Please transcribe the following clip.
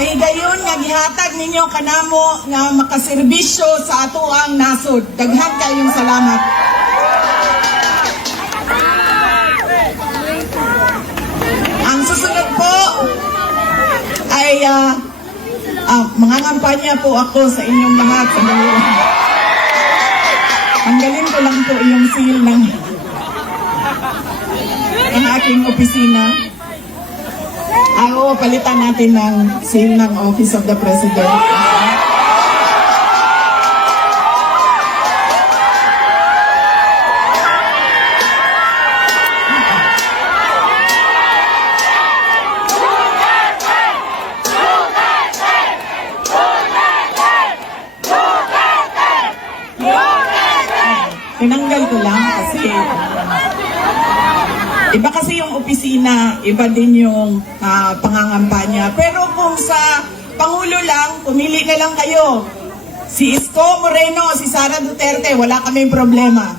Kay gayon nga gihatag ninyo kanamo nga makaserbisyo sa atoang nasod. Daghan kayong salamat. Ang susunod po ay mga kampanya po ako sa inyong lahat. Tanggalin ko lang po yung seal ng aking opisina. Palitan natin ng seal ng Office of the President. Tinanggal ko lang kasi iba kasi yung opisina, iba din yung pangangampanya. Pero kung sa Pangulo lang, pumili na lang kayo. Si Isko Moreno o si Sara Duterte, wala kaming problema.